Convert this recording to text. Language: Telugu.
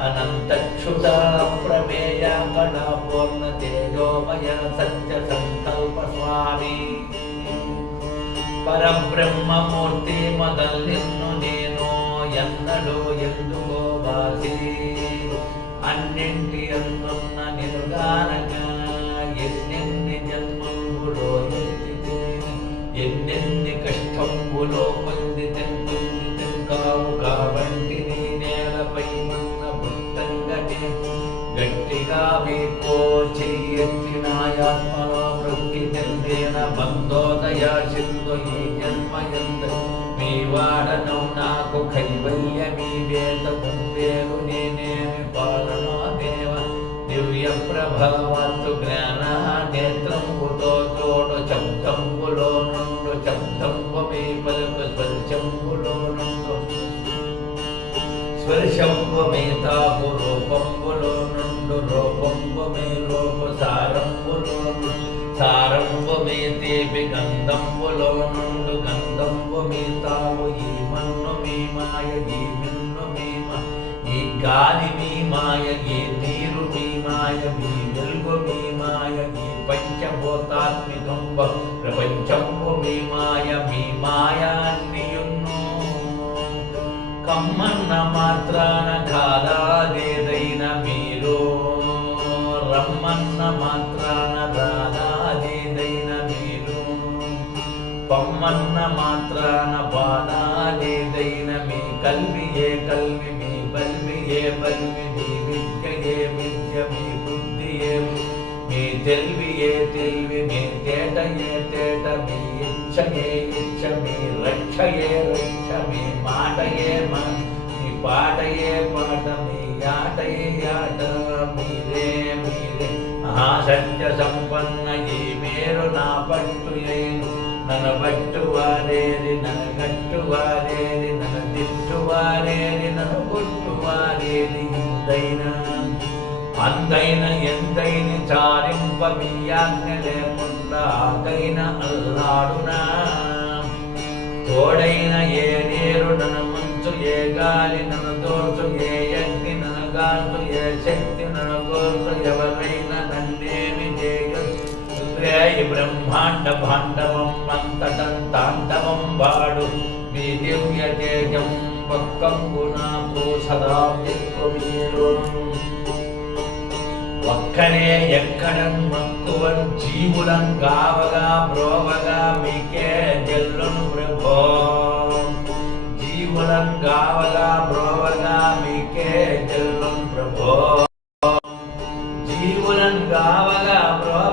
अनन्तक्षुता प्रमेय कणापूर्ण तेजोमय सत्य संकल्प स्वामी परब्रह्ममूर्ति ಮೊದಲಿನ್ನು ನೀನು ಎನ್ನಡು ಎಂದುಗೋ ಬಾಸಿ అన్నింటి అందున్న నిరుగానక ఎన్నెన్ని జన్మంబులో ఎన్నెన్ని కష్టంబులో పొందితెన్ కావు కాబట్టి నీ నేలపై ఉన్న బుట్టంగటి గట్టిగా వీకో చెయ్యెత్తినాయాత్మలో వృత్తి చెందిన బంధోదయ సింధు ఈ జన్మయంద మీ వాడను నాకు కైవల్యమీ వేద ముందేరు నేనేమి పాలనో దేవ దివ్య ప్రభావత్తు జ్ఞాన నేత్రంబుతో తోడు శబ్దంబులో నుండు శబ్దంబు మీ పలుకు స్పర్శంబులో నుండు స్పర్శంబు మీ తాపు రూపంబులో నుండు రూపంబు మీ రూప సారంబులో సారంబు మీ తీపి గంధంబులో నుండు గంధంబు మీ తావు ఈ మన్ను మీ మాయ ఈ మిన్ను మీ ఈ గాలి మీ మాయ ఈ నీరు మీ మాయ మీ వెలుగు మీ మాయ ఈ పంచభూతాత్మికంబ ప్రపంచంబు మీ మాయ అన్నియున్ను కమ్మన్న మాత్రాన కాలాదేదైన మీరు రమ్మన్న మాత్రాన రానాదేదైన మీరు పమ్మన్న మాత్రాన బాణాదేదైన మీ కల్వియే కల్వి మీ బల్వియే బల్వి మీ విద్యయే విద్య మీ బుద్ధియే మీ తెలివియే తెలివి మీ తేటయే తేట మీ ఇచ్చయే ఇచ్చ మీ రక్షయే రక్ష మీ మాటయే మాట మీ పాటయే పాట మీ ఆటయే ఆట మీరే మీరే మహాసత్య సంపన్న ఈ మేరు నా పట్టు అయిను నన్ను పట్టువారేది నన్ను కట్టువారేది నన్ను తిట్టువారేది నన్ను కొట్టువారేది ఇందైనా అందైన ఎందైన చారింప మీ ఆజ్ఞ లేకుండా ఆకైన అల్లాడునా తోడైన ఏ నీరు నన్ను ముంచు ఏ గాలి నన్ను తోచు ఏ అగ్ని నన్ను గాల్చు ఏ శక్తి నన్ను కోర్చు ఎవరైనా నన్నేమి చేయు బ్రహ్మాండ భాండవం అంతటం తాండవం వాడు మీ దివ్య తేజం పక్కంబు నాకు సదా మీరు ఒక్కడే ఎక్కడం మక్కువన్ జీవులం గావగా బ్రోవగా మీకే జల్లును ప్రభో జీవులం గావగా బ్రోవగా మీకే జల్లును ప్రభో జీవులం గావగా బ్రో